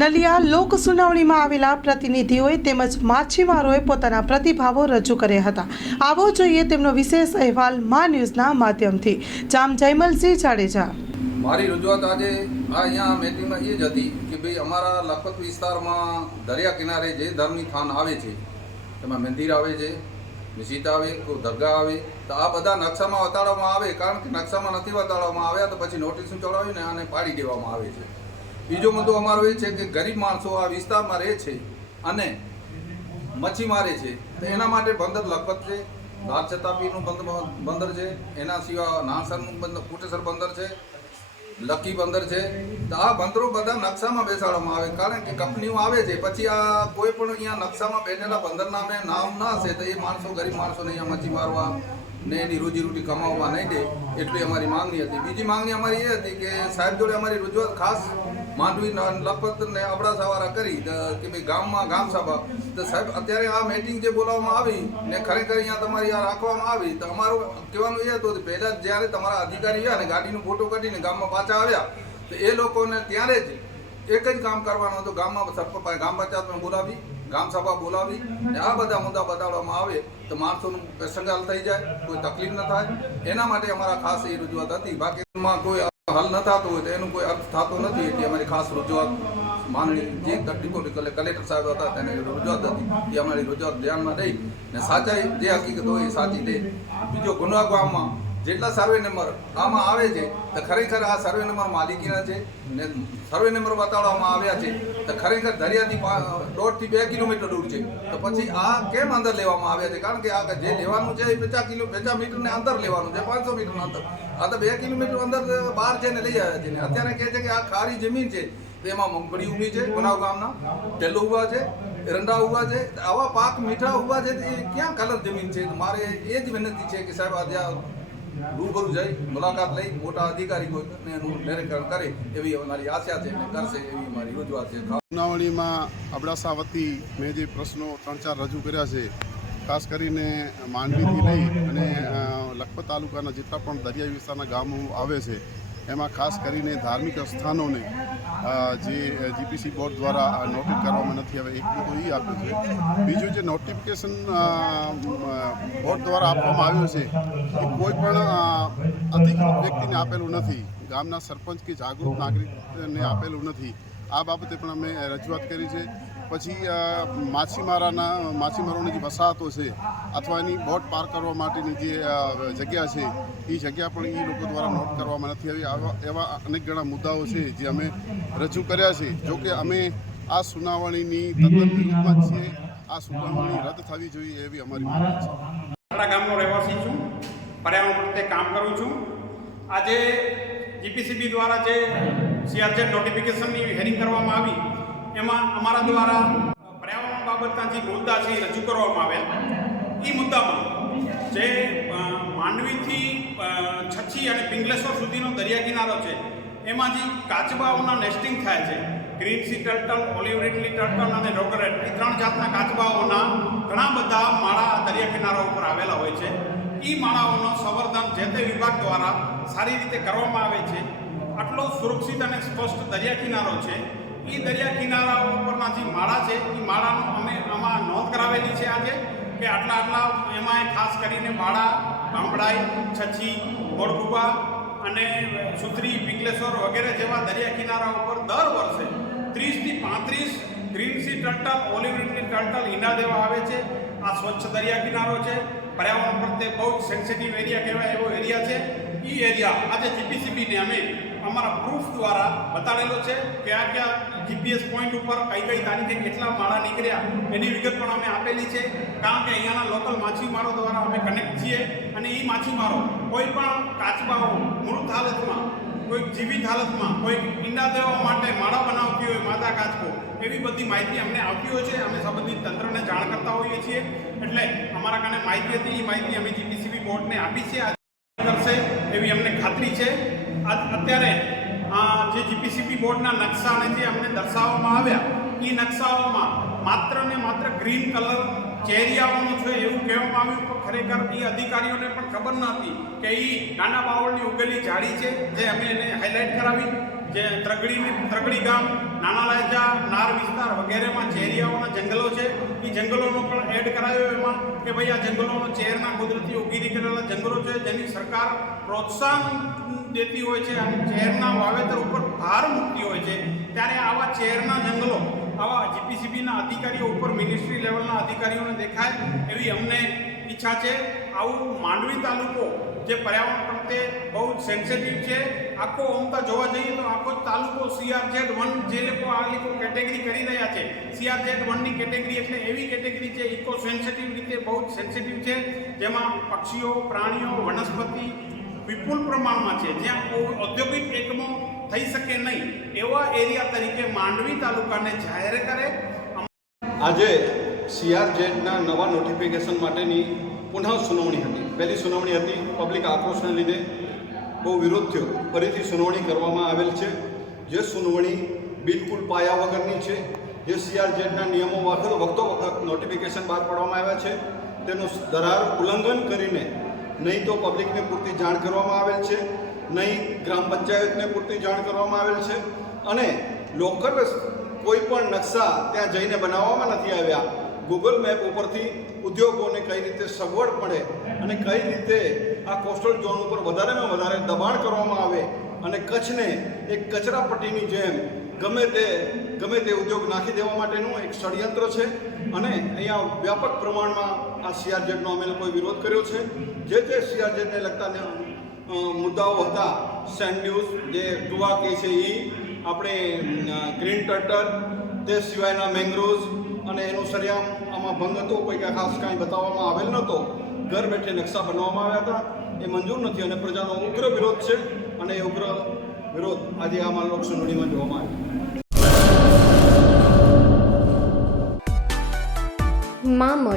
નલિયા લોક સુનાવણીમાં આવેલા પ્રતિનિધિઓએ તેમજ માછીમારોએ પોતાના પ્રતિભાવો રજૂ કર્યા હતા. આવો જોઈએ તેમનો વિશેષ અહેવાલ મા ન્યૂઝના માધ્યમથી. જામ જયમલસિંહ જાડેજા. મારી રજૂઆત આજે આ અહીંયા મીટિંગમાં એ જ હતી કે ભાઈ અમારા લખપત વિસ્તારમાં દરિયા કિનારે જે ધર્મની સ્થાન આવે છે એમાં મંદિર આવે છે, મસ્જિદ આવે, કોઈ દરગાહ આવે, તો આ બધા નકશામાં વતાડવામાં આવે. કારણ કે નકશામાં નથી વતાડવામાં આવ્યા, તો પછી નોટિસ ચડાવીને આને પાડી દેવામાં આવે છે. બીજો મુદ્દો અમારો એ છે કે ગરીબ માણસો આ વિસ્તારમાં રહે છે અને મચ્છી મારે છે. તો એના માટે બંદર લખપત છે ધાર છતાપીનું બંદર બંદર છે, એના સિવાય નાસરનું બંદર કોટેશ્વર બંદર છે, લકી બંદર છે. તો આ બંદરો બધા નકશામાં બેસાડવામાં આવે, કારણ કે કંપનીઓ આવે છે. પછી આ કોઈ પણ અહીંયા નકશામાં બેઠેલા બંદરના અમે નામ ના હશે તો એ માણસો, ગરીબ માણસોને અહીંયા મચ્છી મારવા ને એની રોજીરોટી કમાવવા નહીં દે, એટલી અમારી માંગણી હતી. બીજી માંગણી અમારી એ હતી કે સાહેબ જોડે અમારી રજૂઆત ખાસ માંડવી લખપતને અબડાસાવાળા કરી કે ભાઈ ગામમાં ગામ સભા. તો સાહેબ, અત્યારે આ મીટિંગ જે બોલાવવામાં આવી, ને ખરેખર અહીંયા તમારી આ રાખવામાં આવી, તો અમારું કહેવાનું એ હતું પહેલાં જ્યારે તમારા અધિકારી આવ્યા ને ગાડીનો ફોટો કાઢીને ગામમાં પાછા આવ્યા, તો એ લોકોને ત્યારે જ એક જ કામ કરવાનું હતું, ગામમાં ગામ પંચાયતમાં બોલાવી સભા બોલાવી, ને આ બધા મુદ્દા બતાડવામાં આવે, તો માણસોનું પ્રસંગ હલ થઈ જાય, કોઈ તકલીફ ન થાય. એના માટે અમારા ખાસ એ રજૂઆત હતી. બાકીમાં કોઈ હલ ન થતો હોય તો એનું કોઈ અર્થ થતો નથી એટલે અમારી ખાસ રજૂઆત માંગણી જે ડિપોટી કલેક્ટર સાહેબ હતા તેને રજૂઆત હતી. એ અમારી રજૂઆત ધ્યાનમાં લઈ ને સાચા, જે હકીકત હોય એ સાચી દે બીજો ગુના ગામમાં જેટલા સર્વે નંબર આમાં આવે છે, તો ખરેખર આ સર્વે નંબર માલિકીના છે ને સર્વે નંબર બતાવવામાં આવ્યા છે, તો ખરેખર દરિયાથી દોઢથી બે કિલોમીટર દૂર છે. તો પછી આ કેમ અંદર લેવામાં આવ્યા છે? કારણ કે આ જે લેવાનું છે એ પચાસ કિલો, પચાસ મીટરને અંદર લેવાનું છે, પાંચસો મીટરના અંદર. આ તો બે કિલોમીટર અંદર બહાર જઈને લઈ આવ્યા છે ને અત્યારે કહે છે કે આ ખારી જમીન છે તેમાં મગફળી ઉગી છે, બનાવ ગામના ટેલો ઊભા છે, એરંડા ઊભા છે, આવા પાક મીઠા ઊભા છે, તે ક્યાં કલર જમીન છે? મારે એ જ વિનંતી છે કે સાહેબ, આજે રૂબરૂ જઈ મુલાકાત લઈ મોટા અધિકારી કોઈ એનું નિરીક્ષણ કરે એવી અમારી આશા છે અને કરશે એવી અમારી રજૂઆત છે. સુનાવણીમાં અબડાસા વતી મેં જે પ્રશ્નો ત્રણ ચાર રજૂ કર્યા છે, ખાસ કરીને માંડવીથી લઈ અને લખપત તાલુકાના જેટલા પણ દરિયાઈ વિસ્તારના ગામો આવે છે એમાં ખાસ કરીને ધાર્મિક સ્થાનોને જે જીપીસી બોર્ડ દ્વારા નોટિસ કરવામાં નથી આવે, એક મુદ્દો એ આપ્યો છે. બીજું જે નોટિફિકેશન બોર્ડ દ્વારા આપવામાં આવ્યું છે, એ કોઈ પણ અધિકૃત વ્યક્તિને આપેલું નથી. ગામના સરપંચ કે જાગૃત નાગરિકને આપેલું નથી. આ બાબતે પણ અમે રજૂઆત કરી છે. પછી માછીમારાના, માછીમારોની જે વસાહતો છે, અથવા એની બોટ પાર કરવા માટેની જે જગ્યા છે, એ જગ્યા પણ એ લોકો દ્વારા નોટ કરવામાં નથી આવી. આવા, એવા અનેક ઘણા મુદ્દાઓ છે જે અમે રજૂ કર્યા છે. જોકે અમે આ સુનાવણીની તદ્દન વિરુદ્ધમાં છીએ. આ સુનાવણી રદ થવી જોઈએ એવી અમારી માંગ છે. ગામનો રહેવાસી છું. પર્યાવરણ પ્રત્યે કામ કરું છું. આજે જીપીસીબી દ્વારા જે સીઆરજેડ નોટિફિકેશનની હેરિંગ કરવામાં આવી એમાં અમારા દ્વારા પર્યાવરણ બાબતના જે મુદ્દા છે, રજૂ કરવામાં આવ્યા. એ મુદ્દામાં જે માંડવીથી છચ્છી અને પિંગલેશ્વર સુધીનો દરિયા કિનારો છે, એમાં જે કાચબાઓના નેસ્ટિંગ થાય છે, green sea turtle olive ridley turtle અને રોકરેટ એ ત્રણ જાતના કાચબાઓના ઘણા બધા માળા દરિયા કિનારા ઉપર આવેલા હોય છે. એ માળાઓનો સંવર્ધન જે તે વિભાગ દ્વારા સારી રીતે કરવામાં આવે છે. આટલો સુરક્ષિત અને સ્પષ્ટ દરિયા કિનારો છે. એ દરિયા કિનારાઓ ઉપરમાં જે માળા છે. એ માળાનો અમે આમાં નોંધ કરાવેલી છે આજે કે આટલા આટલા એમાં ખાસ કરીને માળા બાંભડાઈ છચ્છી ગોળકુબા અને સુત્રી પિંગલેશ્વર વગેરે જેવા દરિયા કિનારા ઉપર દર વર્ષે ત્રીસથી પાંત્રીસ ગ્રીન સી ટર્ટલ ઓલિવિટની ટર્ટલ ઈંડા દેવા આવે છે. આ સ્વચ્છ દરિયા કિનારો છે. પર્યાવરણ પ્રત્યે બહુ જ સેન્સિટિવ એરિયા કહેવાય એવો એરિયા છે. એ એરિયા આજે જીપીસીબીને અમે અમારા પ્રૂફ દ્વારા બતાડેલો છે કયા કયા જીપીએસ પોઈન્ટ ઉપર કઈ કઈ તારીખે કેટલા માળા નીકળ્યા એની વિગત પણ અમે આપેલી છે. કારણ કે અહીંયાના લોકલ માછીમારો દ્વારા અમે કનેક્ટ છીએ અને એ માછીમારો કોઈ પણ કાચબાઓ, મૃત હાલતમાં કોઈક જીવિત હાલતમાં, કોઈ ઈંડા દેવા માટે માળા બનાવતી હોય માતા કાચકો, એવી બધી માહિતી અમને આવતી હોય છે. અમે સંબંધિત તંત્રને જાણ કરતા હોઈએ છીએ. એટલે અમારા કારણે માહિતી હતી એ માહિતી અમે જીપીસીબી બોર્ડને આપી છે. કરશે એવી અમને ખાતરી છે. અત્યારે જે જીપીસીપી બોર્ડના નકશા અને જે અમને દર્શાવવામાં આવ્યા એ નકશાઓમાં માત્ર ને માત્ર ગ્રીન કલર ચેરિયાઓનું છે એવું કહેવામાં આવ્યું, પણ ખરેખર એ અધિકારીઓને પણ ખબર ન હતી કે એ નાના બાવળની ઉગેલી જાળી છે, જે અમે એને હાઇલાઇટ કરાવી. જે ત્રગડીની, ત્રગડી ગામ નાના લાયજા વિસ્તાર વગેરેમાં ચેરિયાઓના જંગલો છે એ જંગલોનો પણ એડ કરાયો એમાં કે ભાઈ આ જંગલોનો ચેરના કુદરતી ઉગીરી કરેલા જંગલો છે, જેની સરકાર પ્રોત્સાહન દેતી હોય છે અને ચેરના વાવેતર ઉપર ભાર મૂકતી હોય છે. ત્યારે આવા ચેરના જંગલો, આવા જીપીસીબીના અધિકારીઓ ઉપર મિનિસ્ટ્રી લેવલના અધિકારીઓને દેખાય એવી અમને ઈચ્છા છે. આવું માંડવી તાલુકો જે પર્યાવરણ પ્રત્યે બહુ જ સેન્સિટિવ છે, આખો અમતા જોવા જઈએ તો આખો જ તાલુકો સીઆરઝેડ વન જે લોકો આ લોકો કેટેગરી કરી રહ્યા છે સીઆરઝેડ વનની કેટેગરી એટલે એવી કેટેગરી છે ઇકો સેન્સિટિવ રીતે બહુ જ સેન્સિટિવ છે, જેમાં પક્ષીઓ, પ્રાણીઓ, વનસ્પતિ વિપુલ પ્રમાણમાં છે. જ્યાં ઔદ્યોગિક એકમો થઈ શકે નહીં, એવા એરિયા તરીકે માંડવી તાલુકાને જાહેર કરે. આજે સીઆરજેડના નવા નોટિફિકેશન માટેની પુનઃ સુનાવણી હતી. પહેલી સુનાવણી હતી પબ્લિક આક્રોશને લીધે. બહુ વિરોધ થયો. ફરીથી સુનાવણી કરવામાં આવેલ છે. જે સુનાવણી બિલકુલ પાયા વગરની છે. જે સીઆરજેડના નિયમો વખત વખતો વખત નોટિફિકેશન બહાર પાડવામાં આવ્યા છે. તેનું દરાર ઉલ્લંઘન કરીને નહીં તો પબ્લિકને પૂરતી જાણ કરવામાં આવેલ છે, નહીં ગ્રામ પંચાયતને પૂરતી જાણ કરવામાં આવેલ છે અને લોકલ કોઈ પણ નકશા ત્યાં જઈને બનાવવામાં નથી આવ્યા. ગૂગલ મેપ ઉપરથી ઉદ્યોગોને કઈ રીતે સગવડ પડે અને કઈ રીતે આ કોસ્ટલ ઝોન ઉપર વધારેમાં વધારે દબાણ કરવામાં આવે અને કચ્છને એક કચરાપટ્ટીની જેમ ગમે તે ગમે તે ઉદ્યોગ નાખી દેવા માટેનું એક ષડયંત્ર છે. અને અહીંયા વ્યાપક પ્રમાણમાં આ સીઆરઝેડનો અમે લોકોએ વિરોધ કર્યો છે. જે તે સીઆરઝેડને લગતા મુદ્દાઓ હતા. સેન્ડ ન્યૂઝ, જે ટુવા કે છે એ આપણે ગ્રીન ટર્ટર, તે સિવાયના મેંગ્રોવ્સ અને એનું સરિયામ આમાં ભંગ હતો, કોઈ ખાસ કાંઈ બતાવવામાં આવેલ નહોતો. ઘર બેઠે નકશા બનાવવામાં આવ્યા હતા. એ મંજૂર નથી અને પ્રજાનો ઉગ્ર વિરોધ છે. અને એ ઉગ્ર વિરોધ આજે આમાં લોક સુનાવણીમાં જોવામાં આવ્યો.